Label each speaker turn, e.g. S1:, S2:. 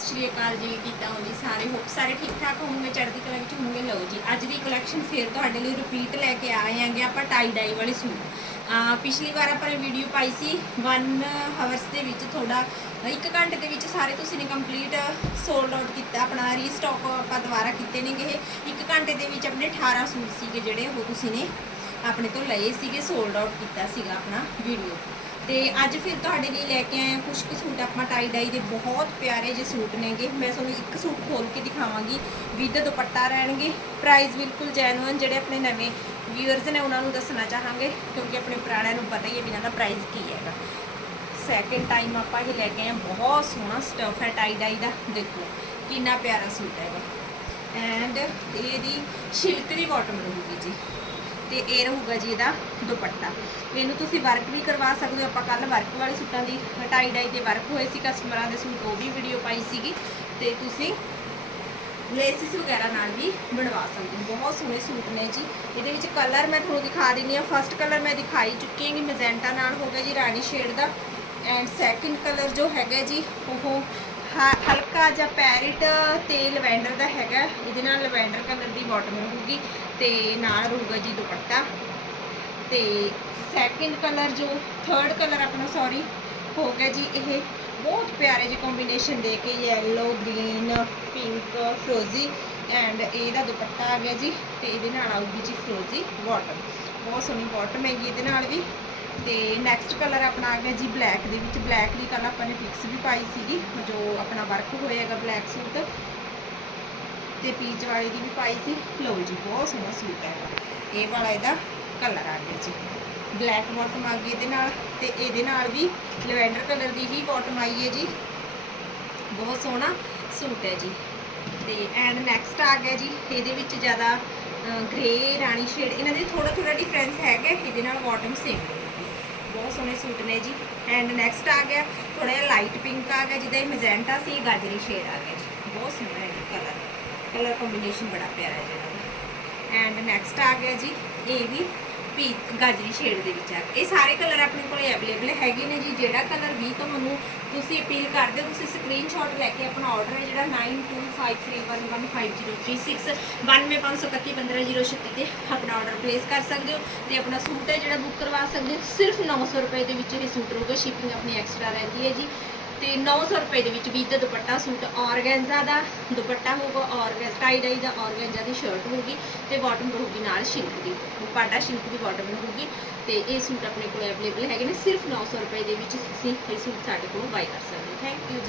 S1: ਸਤਿ ਸ਼੍ਰੀ ਅਕਾਲ ਜੀ, ਕਿੱਦਾਂ ਹੋ ਜੀ ਸਾਰੇ? ਹੋਪ ਸਾਰੇ ਠੀਕ ਠਾਕ ਹੋਣਗੇ ਚੜ੍ਹਦੀ ਕਲਾ ਵਿੱਚ ਹੋਵੋਗੇ। ਲਓ ਜੀ, ਅੱਜ ਦੀ ਕਲੈਕਸ਼ਨ ਫੇਰ ਤੁਹਾਡੇ ਲਈ ਰਿਪੀਟ ਲੈ ਕੇ ਆਏ ਆਂਗੇ ਆਪਾਂ ਟਾਈ ਡਾਈ ਵਾਲੇ ਸੂਟ। ਆ, ਪਿਛਲੀ ਵਾਰ ਆਪਾਂ ਨੇ ਵੀਡੀਓ ਪਾਈ ਸੀ 1 ਹਾਵਰਸ ਦੇ ਵਿੱਚ ਥੋੜਾ 1 ਘੰਟੇ ਦੇ ਵਿੱਚ ਸਾਰੇ ਤੁਸੀਂ ਨੇ ਕੰਪਲੀਟ ਸੋਲਡ ਆਊਟ ਕੀਤਾ, ਆਪਣਾ ਰੀਸਟਾਕ ਆਪਾਂ ਦੁਬਾਰਾ ਕੀਤੇ ਨੇਗੇ ਇਹ। 1 ਘੰਟੇ ਦੇ ਵਿੱਚ ਆਪਣੇ 18 ਸੂਟ ਸੀਗੇ ਜਿਹੜੇ ਉਹ ਤੁਸੀਂ ਨੇ ਆਪਣੇ ਤੋਂ ਲਏ ਸੀਗੇ ਸੋਲਡ ਆਊਟ ਕੀਤਾ ਸੀਗਾ ਆਪਣਾ ਵੀਡੀਓ ਤੇ ਅੱਜ ਫਿਰ ਤੁਹਾਡੇ ਲਈ ਲੈ ਕੇ ਆਏ ਹਾਂ ਕੁਝ ਕੁ ਸੂਟ ਆਪਾਂ ਟਾਈ ਡਾਈ ਦੇ ਬਹੁਤ ਪਿਆਰੇ ਜਿਹੇ ਸੂਟ ਨੇਗੇ। ਮੈਂ ਤੁਹਾਨੂੰ ਇੱਕ ਸੂਟ ਖੋਲ ਕੇ ਦਿਖਾਵਾਂਗੀ। ਵਿਦ ਦੁਪੱਟਾ ਰਹਿਣਗੇ। ਪ੍ਰਾਈਸ ਬਿਲਕੁਲ ਜੈਨੂਅਨ ਜਿਹੜੇ ਆਪਣੇ ਨਵੇਂ ਵਿਊਅਰਸ ਨੇ ਉਹਨਾਂ ਨੂੰ ਦੱਸਣਾ ਚਾਹਾਂਗੇ, ਕਿਉਂਕਿ ਆਪਣੇ ਪੁਰਾਣਿਆਂ ਨੂੰ ਪਤਾ ਹੀ ਹੈ ਵੀ ਇਹਨਾਂ ਦਾ ਪ੍ਰਾਈਸ ਕੀ ਹੈਗਾ। ਸੈਕਿੰਡ ਟਾਈਮ ਆਪਾਂ ਇਹ ਲੈ ਕੇ ਆਏ ਹਾਂ। ਬਹੁਤ ਸੋਹਣਾ ਸਟਫ ਹੈ ਟਾਈ ਡਾਈ ਦਾ। ਦੇਖੋ, ਕਿੰਨਾ ਪਿਆਰਾ ਸੂਟ ਹੈਗਾ। ਐਂਡ ਇਹਦੀ ਸ਼ਿਲਕ ਦੀ ਬਾਟਮ ਰਹੂਗੀ ਜੀ। ਤੇ ਇਹ ਰਹੂਗਾ ਜੀ ਇਹਦਾ ਦੁਪੱਟਾ। ਇਹਨੂੰ ਤੁਸੀਂ ਵਰਕ ਵੀ ਕਰਵਾ ਸਕਦੇ ਹੋ। ਆਪਾਂ ਕੱਲ ਵਰਕ ਵਾਲੇ ਸੂਟਾਂ ਦੀ ਟਾਈ ਡਾਈ ਦੇ ਵਰਕ ਹੋਏ ਸੀ ਕਸਟਮਰਾਂ ਦੇ ਸੂਟ, ਉਹ ਵੀ ਵੀਡੀਓ ਪਾਈ ਸੀਗੀ। ਤੇ ਤੁਸੀਂ ਲੇਸਿਸ ਵਗੈਰਾ ਨਾਲ ਵੀ ਬਣਵਾ ਸਕਦੇ ਹੋ। ਬਹੁਤ ਸੋਹਣੇ ਸੂਟ ਨੇ ਜੀ। ਇਹਦੇ ਵਿੱਚ ਕਲਰ ਮੈਂ ਤੁਹਾਨੂੰ ਦਿਖਾ ਦਿੰਦੀ ਹਾਂ। ਫਸਟ ਕਲਰ ਮੈਂ ਦਿਖਾਈ ਚੁੱਕੀ ਹਾਂ ਕਿ ਮੈਜੈਂਟਾ ਨਾਲ ਹੋ ਗਿਆ ਜੀ, ਰਾਣੀ ਸ਼ੇਡ ਦਾ। ਐਂਡ ਸੈਕਿੰਡ ਕਲਰ ਜੋ ਹੈਗਾ ਜੀ, ਉਹ ਹਲਕਾ ਜਿਹਾ ਪੈਰਟ ਤੇ ਲਵੈਂਡਰ ਦਾ ਹੈਗਾ। ਇਹਦੇ ਨਾਲ ਲਵੈਂਡਰ ਕਲਰ ਦੀ ਬਾਟਮ ਰਹੂਗੀ ਤੇ ਨਾਲ ਰਹੂਗਾ ਜੀ ਦੁਪੱਟਾ। ਤੇ ਸੈਕਿੰਡ ਕਲਰ ਜੋ ਥਰਡ ਕਲਰ ਆਪਣਾ ਸੌਰੀ ਹੋ ਗਿਆ ਜੀ ਇਹ ਬਹੁਤ ਪਿਆਰੇ ਜਿਹੇ ਕੰਬੀਨੇਸ਼ਨ ਦੇ ਕੇ ਯੈਲੋ ਗ੍ਰੀਨ ਪਿੰਕ ਫਰੋਜ਼ੀ ਐਂਡ ਇਹਦਾ ਦੁਪੱਟਾ ਆ ਗਿਆ ਜੀ ਤੇ ਇਹਦੇ ਨਾਲ ਆਊਗੀ ਜੀ ਫਰੋਜ਼ੀ ਬਾਟਮ ਬਹੁਤ ਸੋਹਣੀ ਬਾਟਮ ਹੈਗੀ ਇਹਦੇ ਨਾਲ ਵੀ। ਤੇ ਨੈਕਸਟ ਕਲਰ ਆਪਣਾ ਆ ਗਿਆ ਜੀ ਬਲੈਕ ਦੇ ਵਿੱਚ। ਬਲੈਕ ਦੀ ਕੱਲ ਆਪਾਂ ਨੇ ਪਿਕਸ ਵੀ ਪਾਈ ਸੀਗੀ, ਜੋ ਆਪਣਾ ਵਰਕ ਹੋਏਗਾ ਬਲੈਕ ਸੂਟ ਤੇ ਪੀਚ ਵਾਲੇ ਦੀ ਵੀ ਪਾਈ ਸੀ। ਲਓ ਜੀ, ਬਹੁਤ ਸੋਹਣਾ ਸੂਟ ਹੈ। ਇਹ ਵਾਲਾ ਇਹਦਾ ਕਲਰ ਆ ਗਿਆ ਜੀ। ਬਲੈਕ ਬਾਟਮ ਆ ਗਈ ਇਹਦੇ ਨਾਲ ਤੇ ਇਹਦੇ ਨਾਲ ਵੀ ਲਵੈਂਡਰ ਕਲਰ ਦੀ ਹੀ ਬਾਟਮ ਆਈ ਹੈ ਜੀ। ਬਹੁਤ ਸੋਹਣਾ ਸੂਟ ਹੈ ਜੀ। ਤੇ ਐਂਡ ਨੈਕਸਟ ਆ ਗਿਆ ਜੀ, ਇਹਦੇ ਵਿੱਚ ਜ਼ਿਆਦਾ ਗ੍ਰੇ ਰਾਣੀ ਸ਼ੇਡ ਇਹਨਾਂ ਦੇ ਥੋੜਾ ਥੋੜਾ ਡਿਫਰੈਂਸ ਹੈਗਾ, ਇਹਦੇ ਨਾਲ ਬਾਟਮ ਸੇਮ ਸੋਹਣੇ ਸੂਟ ਨੇ ਜੀ। ਐਂਡ ਨੈਕਸਟ ਆ ਗਿਆ ਥੋੜਾ ਜਿਹਾ ਲਾਈਟ ਪਿੰਕ ਆ ਗਿਆ, ਜਿਹਦਾ ਇਹ ਮੈਜੈਂਟਾ ਸੀ, ਗਾਜਰੀ ਸ਼ੇਡ ਆ ਗਿਆ ਜੀ। ਬਹੁਤ ਸੋਹਣਾ ਹੈ ਕਲਰ ਕਲਰ ਕੰਬੀਨੇਸ਼ਨ ਬੜਾ ਪਿਆਰਾ ਹੈ ਜਿਹੜਾ। ਐਂਡ ਨੈਕਸਟ ਆ ਗਿਆ ਜੀ, ਇਹ ਵੀ ਪੀ ਗਾਜਰੀ ਸ਼ੇਡ ਦੇ ਵਿੱਚ ਹੈ ਇਹ ਸਾਰੇ ਕਲਰ ਆਪਣੇ ਕੋਲੇ ਅਵੇਲੇਬਲ ਹੈਗੇ ਨੇ ਜੀ। ਜਿਹੜਾ ਕਲਰ ਵੀ ਤੁਹਾਨੂੰ ਤੁਸੀਂ ਅਪੀਲ ਕਰਦੇ ਹੋ, ਤੁਸੀਂ ਸਕਰੀਨਸ਼ਾਟ ਲੈ ਕੇ ਆਪਣਾ ਆਰਡਰ ਹੈ ਜਿਹੜਾ 9253115036 9253115036 ਤੇ ਆਪਣਾ ਆਰਡਰ ਪਲੇਸ ਕਰ ਸਕਦੇ ਹੋ ਤੇ ਆਪਣਾ ਸੂਟ ਹੈ ਜਿਹੜਾ ਬੁੱਕ ਕਰਵਾ ਸਕਦੇ ਹੋ। ਸਿਰਫ 900 ਰੁਪਏ ਦੇ ਵਿੱਚ ਇਹ ਸੂਟ ਰਹੂਗਾ। ਸ਼ਿਪਿੰਗ ਆਪਣੀ ਐਕਸਟਰਾ ਰਹਿੰਦੀ ਹੈ ਜੀ। ਤੇ 900 ਰੁਪਏ ਦੇ ਵਿੱਚ ਵੀ ਦੁਪੱਟਾ ਸੂਟ ਔਰਗੈਂਜਾ ਦਾ ਦੁਪੱਟਾ ਹੋਊਗਾ ਆਰਗੈਂਜ਼ ਟਾਈ ਡਾਈ ਦਾ ਔਰਗੈਂਜਾ ਦੀ ਸ਼ਰਟ ਹੋਊਗੀ ਤੇ ਬਾਟਮ ਰਹੂਗੀ ਨਾਲ ਸ਼ਿਲਕ ਦੀ ਪਾਟਾ ਸ਼ਿਲਕ ਦੀ ਬਾਟਮ ਰਹੂਗੀ ਤੇ ਇਹ ਸੂਟ ਆਪਣੇ ਕੋਲ ਅਵੇਲੇਬਲ ਹੈਗੇ ਨੇ, ਸਿਰਫ 900 ਰੁਪਏ ਦੇ ਵਿੱਚ ਤੁਸੀਂ ਇਹ ਸੂਟ ਸਾਡੇ ਕੋਲੋਂ ਬਾਈ ਕਰ ਸਕਦੇ ਹੋ। ਥੈਂਕ ਯੂ ਜੀ।